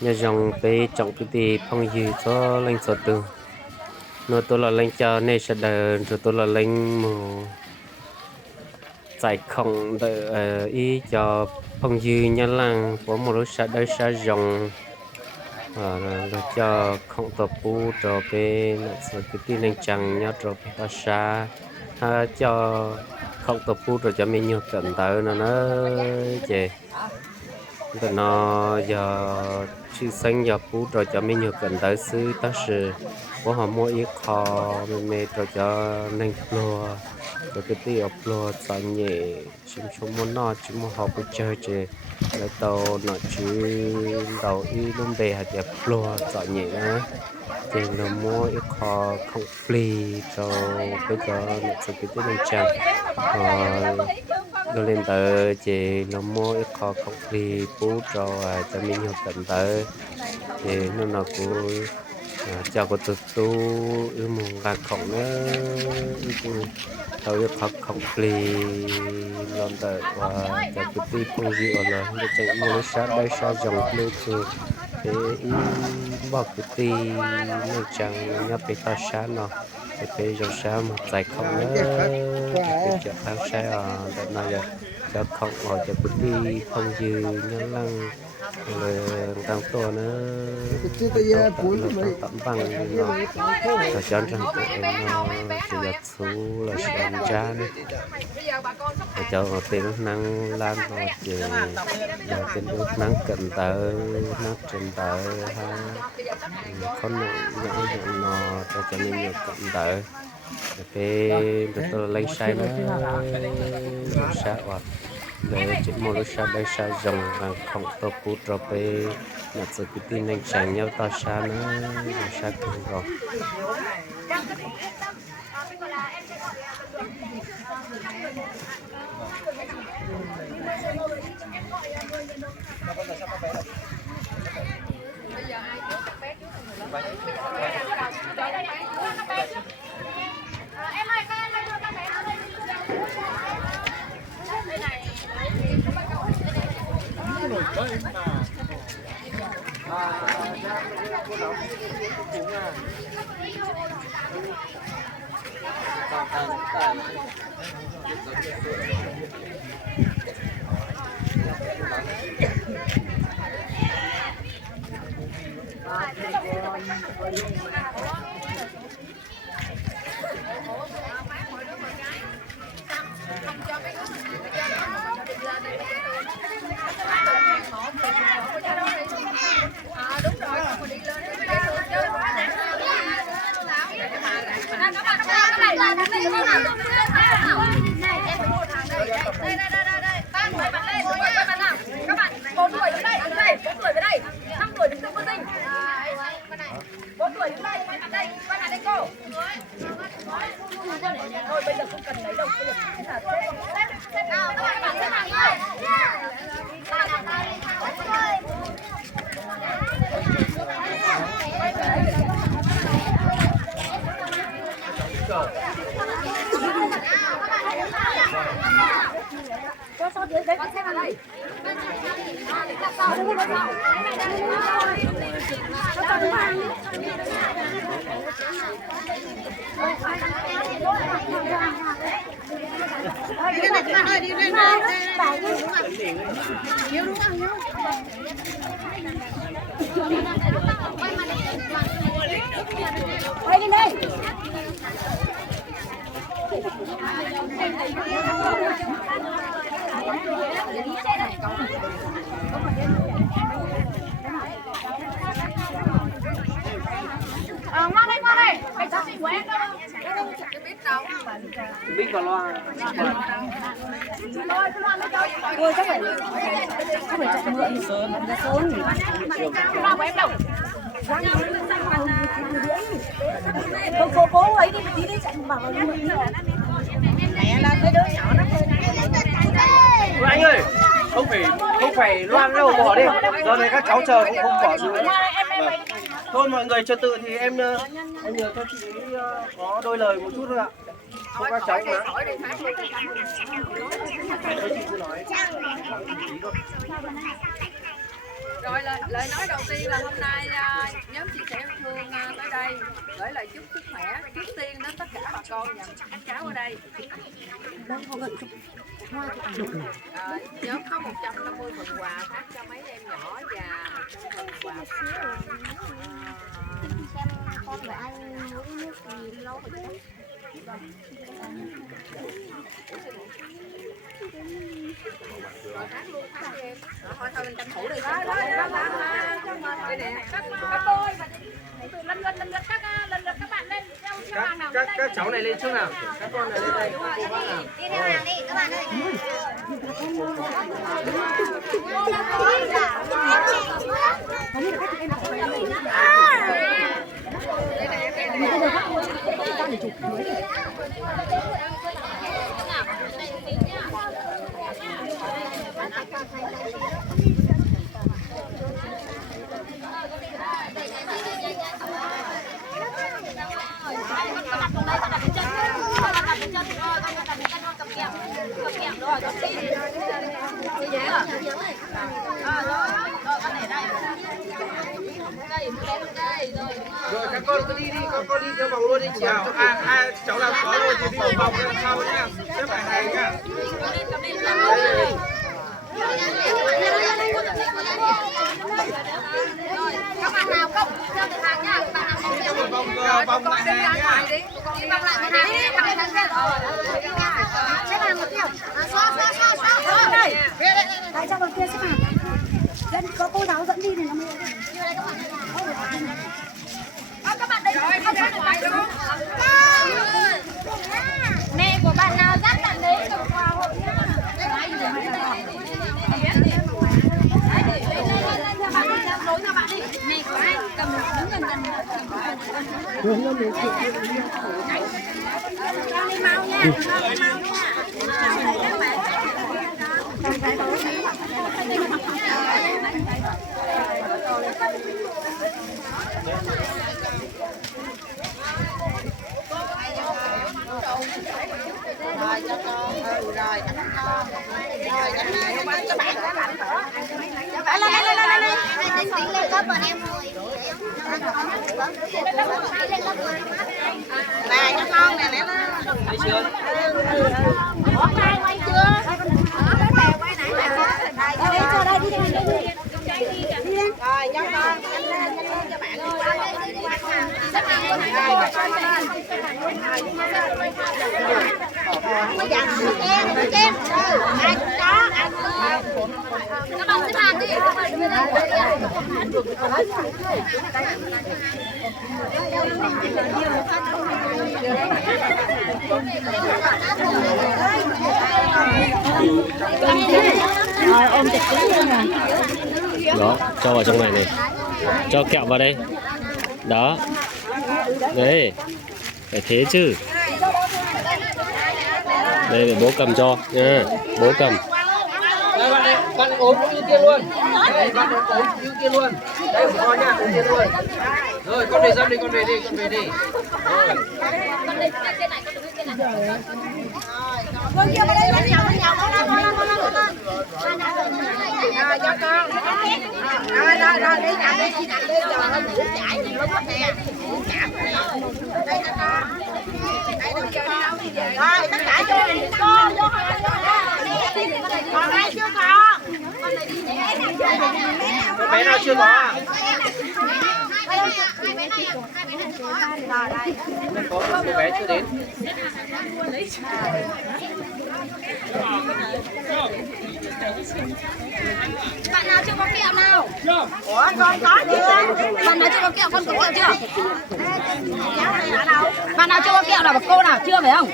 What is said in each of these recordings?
nhà dòng về trọng cái gì phong dư cho lên sọt đường nó tôi là lên cho nên sẽ đợi rồi tôi là lên một giải không đợi ý cho phong dư nhà làng của một lúc sẽ đợi sẽ dòng rồi cho không tập bu rồi về sự cái tin lên chẳng nhớ rồi về ta xa ha cho không tập bu rồi cho mình nhiều cận tới nó chè tụi nó giờ chữ sinh giờ bút rồi cho mình nhiều cần tới sư ta sự của họ mua ít kho mình rồi cho nên lùa rồi cái tí ốc lùa cho nhẹ chúng chúng muốn nó chúng muốn họ cũng chơi chơi rồi tàu nó chứ đầu y luôn bề hạt đẹp lùa cho nhẹ á thì nó mua ít kho không pli rồi bây giờ nó sẽ cái tí nên chăng rồi lên tới chị nó mua ít kho không pli bút rồi cho mình nhiều cần tới thì nó cũng chào có tụt tu yêu mùng gạt khổng nữa tao yêu khóc không pli lần tới và chào cái tí không gì ở là nó chạy mua nó sát đây sát dòng pli thì để ý bỏ cái tí nó chẳng nhớ bị ta sát nó để bây giờ sát một giải không nữa để cho tao sát ở đợt này giờ cho không ở cho cái tí không dư nhớ lăng rồi đang to nữa tận bằng nó rồi cho rằng tụi em nó chỉ là số là xem ra nữa rồi cho tiền năng lan rồi chỉ giờ tiền năng cần tới năng trình tới ha con nó cho nên nhiều cần tới cái tôi lấy sai nó sao à để chỉ một lúc sau đây sao dòng hàng không tập bút rồi về là sự cái tin anh chẳng nhau ta sao nữa sao cũng rồi Ngon đây, cái cháu chị của em đâu? Cái bít đâu? Bít vào loa. Ôi chắc phải chọn mượn sớm, ra sớm. Loa của em đâu? Cố ấy đi một tí đi chạy bảo là mượn đi. Mẹ là cái đứa nhỏ nó Anh ơi, không phải loan đâu, bỏ đi. Giờ này các cháu chờ cũng không bỏ được. Thôi mọi người trật tự thì em nhờ cho chị có đôi lời một chút thôi ạ. Không các cháu nữa. Chị cứ nói. Rồi lời nói đầu tiên là hôm nay nhóm chia sẻ yêu thương tới đây gửi lời chúc sức khỏe trước tiên đến tất cả bà con và các cháu ở đây. Nhóm có 150 phần quà phát cho mấy em nhỏ và 100 phần quà con của anh muốn nước gì lâu rồi đấy. rồi hát luôn hát đi em. Thôi mình tranh thủ đi. Đó đây nè. Các bạn lên các cháu này lên trước nào, các con này lên đây. Đi theo hàng đi các bạn ơi. Rồi các con cứ đi con đi theo vòng luôn đi chào. Cháu nào có rồi thì đi vòng theo sau nhá. Xếp hàng này nhá. Các bạn nào không theo từ hàng nhá, các bạn nào không theo Vòng lại hàng nhá. đi vòng lại hàng đi, xếp hàng một kiểu. Xóa đây. Tại sao bên kia xếp hàng? Dẫn có cô giáo dẫn đi thì nó mới chưa đây các bạn. Các bạn đây không có ngoài đúng không? Mẹ của bạn nào dắt bạn đấy cầm quà hộ nhá. Lối cho bạn đi. Mẹ của ai cầm đứng gần đi mau nha. rồi cho con rồi cho con rồi cho mẹ cho bạn Tính lên lớp bọn em rồi. này cho con nè nè Thấy chưa? Có ai quay chưa? Quay nãy đây chờ đây đi đi. rồi cho con nhanh lên cho bạn Xếp hàng luôn này. Em. Ai cũng có, ai cũng có. Các bạn xếp hàng đi. Ôm chặt lấy nha. Đó, cho vào trong này này. Cho kẹo vào đây. Đó. Đấy. Phải thế chứ. Đây để bố cầm cho nha. Bố cầm. Đây bạn ốm như kia luôn. Đây bạn ốm như kia luôn. Đây của con nha, như kia luôn. Rồi con về dâm đi, con về đi. Rồi. Con kia vào đây bên nhau con rồi cho con rồi đi nhặt đi giờ ngủ chảy nhiều lắm nè chạm nè đây cho con đây đừng chờ đi đâu đi về rồi tất cả vô còn ai chưa con Bé nào chưa có à? Có cô bé chưa đến. bạn nào chưa có kẹo nào? ủa con có chưa Bạn nào chưa có kẹo, con có kẹo chưa? Bạn nào chưa có kẹo nào, cô nào chưa phải không?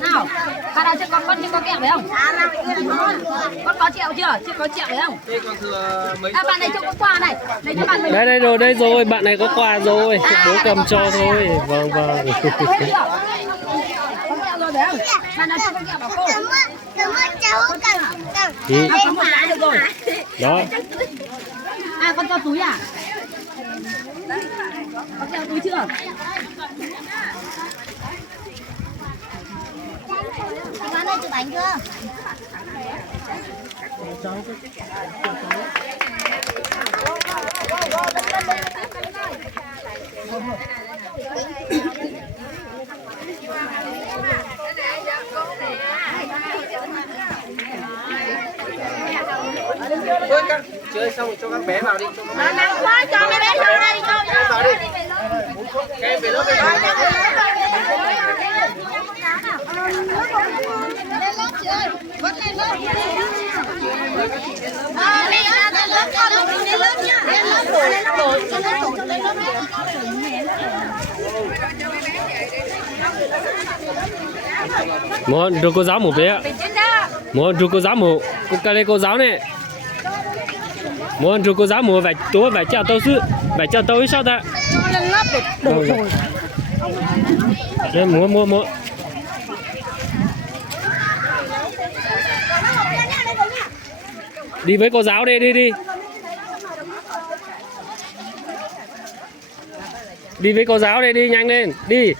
Nào, bạn nào chưa có, con chưa có kẹo phải không? Con có kẹo chưa? Chưa có kẹo phải không? Đây còn thừa mấy Bạn này chưa có quà này. Đây cho bạn mình. Đây rồi, bạn này có quà rồi. Bố cầm cho thôi. Vâng. Có kẹo rồi phải không? Bạn nào chưa có kẹo bảo cô. Ừ. Có một cái được rồi. Đó. Con cho túi à? Có kẹo túi chưa? Bạn ơi, chụp ảnh chưa? Thôi các chơi xong rồi cho các bé vào đi. Nắng quá cho mấy bé vào đây cho Vào đi. Các em về lớp đi. lên lớp chị ơi, vẫn lên lớp. Lên lớp con mình lên lớp nha. Lên lớp rồi, lên lớp rồi, lên lớp rồi. Muốn đưa cô giáo một bé. Muốn đưa cô giáo một. Cái này cô giáo này. Muốn đưa cô giáo một phải tôi phải chào tôi sư, phải chào tôi sao ta? Lên lớp để đổ rồi. Đây mua. Đi với cô giáo đi đi. Đi với cô giáo đây đi nhanh lên, đi.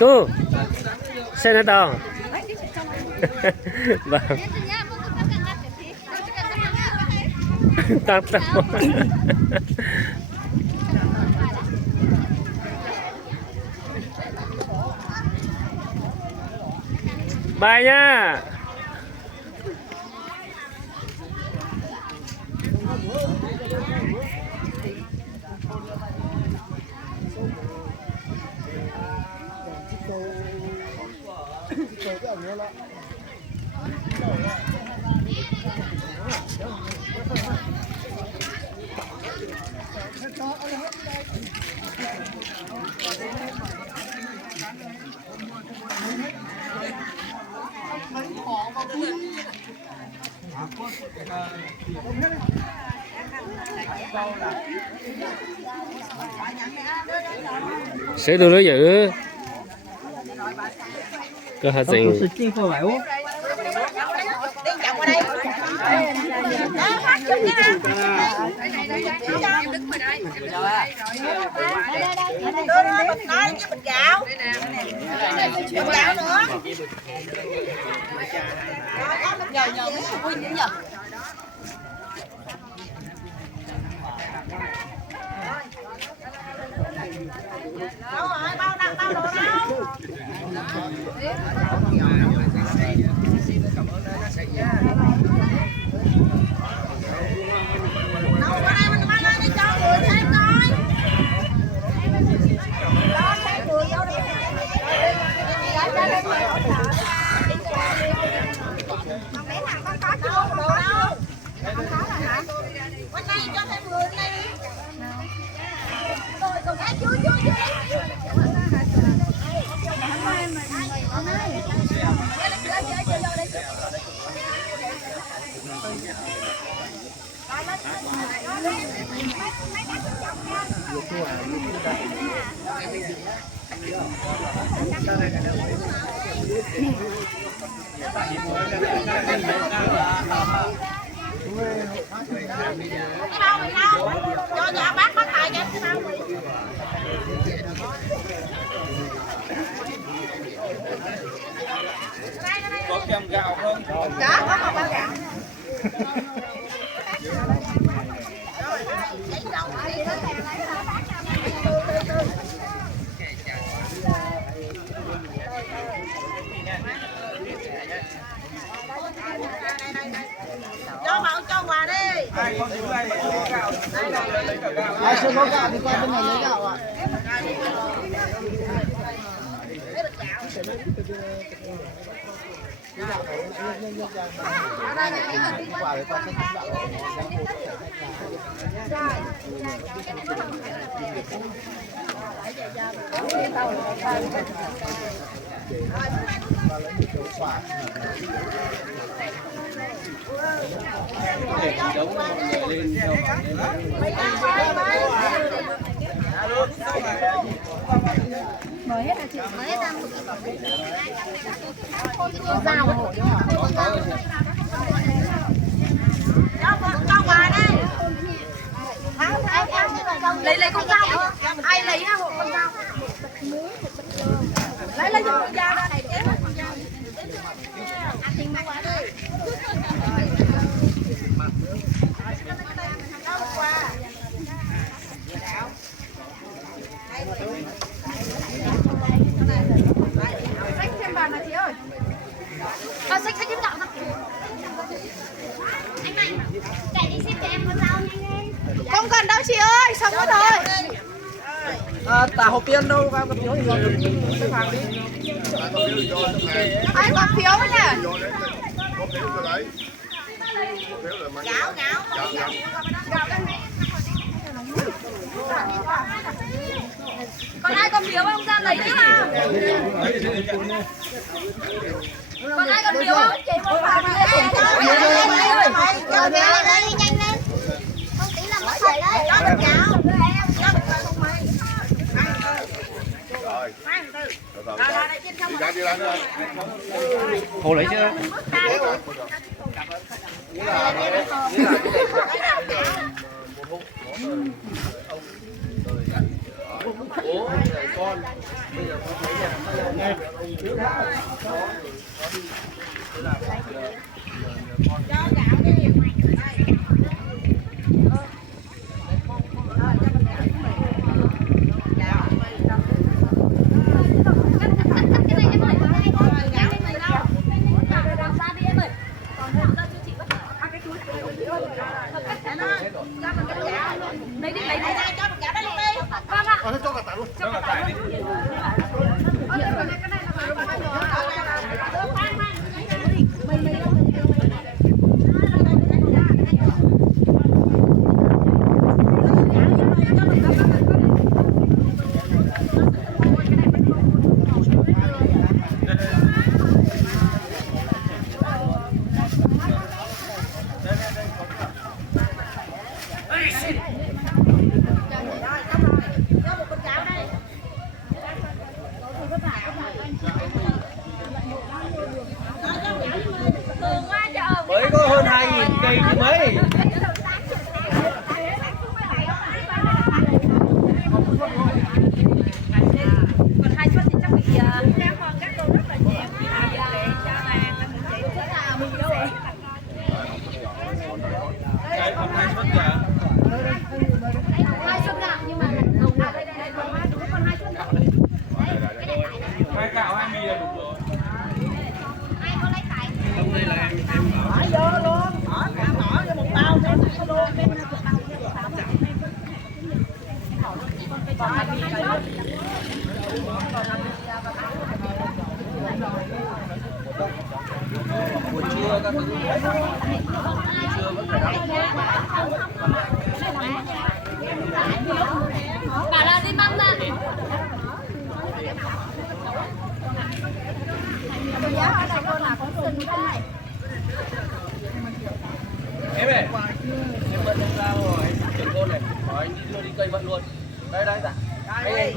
Tu xe nó to. Vâng. Tao bye nha. Sẽ đưa nó giữ có hạt gì Đi qua bài uống. Đi chậm qua đây. Đó, phát chung nha. Em đứng ngoài đây. Đưa bịch nói với bịch gạo. Bịch gạo nữa. Nhờ Quynh nhờ. Đâu rồi, bao đồ đâu. Đâu qua đây mình mang lên đi cho người xem coi. Đó, xem người vô đi. Con bé nào con có chưa? Không có đâu. Không có là hả? Bên đây cho thêm người bên đây đi. Rồi, còn cái chưa. Cho nhà bác có tài cho em cái bao. Có kem gạo không? Dạ, có một bao gạo. Cho quà đi. Ai có thứ này có gạo. Ai chưa có gạo thì qua bên này lấy gạo ạ. Quả để con sẽ gạo. Quả thể chống mọi người lên theo mới hết là chị mới hết ra rào cho quà đây lấy con dao ai lấy hộ con dao lấy giùm con dao ra này để con dao anh tìm mặt qua đây xách thêm bàn này chị ơi xách thêm đạo ra anh Mạnh chạy đi ship cho em con dao nhanh lên không cần đâu chị ơi xong hết rồi tả hộp tiền đâu vào cầm phiếu thì rồi xếp hàng đi ai còn phiếu nữa nhỉ gạo còn ai còn phiếu không ra lấy đi nào còn ai còn phiếu không chị muốn vào đây nhanh lên không tí là mất thật đấy đó được gạo Hồ lấy chưa? Con bây giờ con thấy nhà cho gạo đi lấy đi lấy cho một gạo đó luôn đi con ạ cho cả tải luôn cho cả tải đi mới có hơn 2.000 cây chứ mấy. còn 2 suất thì chắc bị đeo còn các đồ rất là nhiều để cho nàng rất là mình đâu ạ Đấy, còn 2 suất kìa. 2 suất gạo nhưng mà đây còn 2 suất gạo 2 gạo 2 mì là đủ rồi. ai có lấy tải Trong đây là em bỏ vô luôn bỏ vô một bao thêm luôn thêm một bao buổi trưa các thứ trưa vẫn phải bảo là đi măng ra giá ở đây con là con xinh đấy em ơi, em bận em ra rồi anh chuyển côn này, rồi anh đi đưa đi cây vận luôn. Đây đây dạ. Anh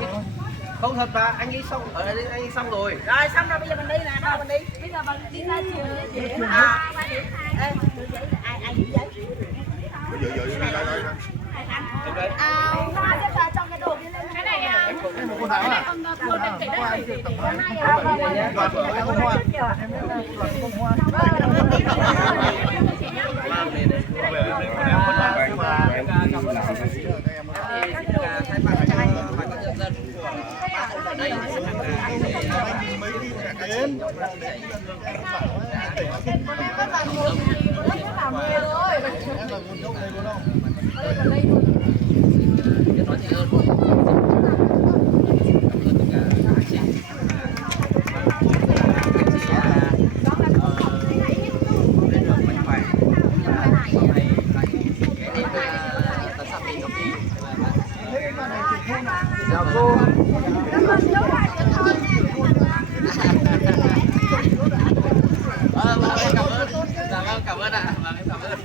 không thật mà anh đi xong ở đây anh đi xong rồi. rồi xong rồi bây giờ mình đi nè đâu mình đi bây giờ mình đi ra chiều đi chị ai giữ giấy nó sẽ vào trong cái đồ kia lên cái này Em một con áo à? Con hai Mang lên đây. Chào cô. Cảm ơn ạ. Cảm ơn.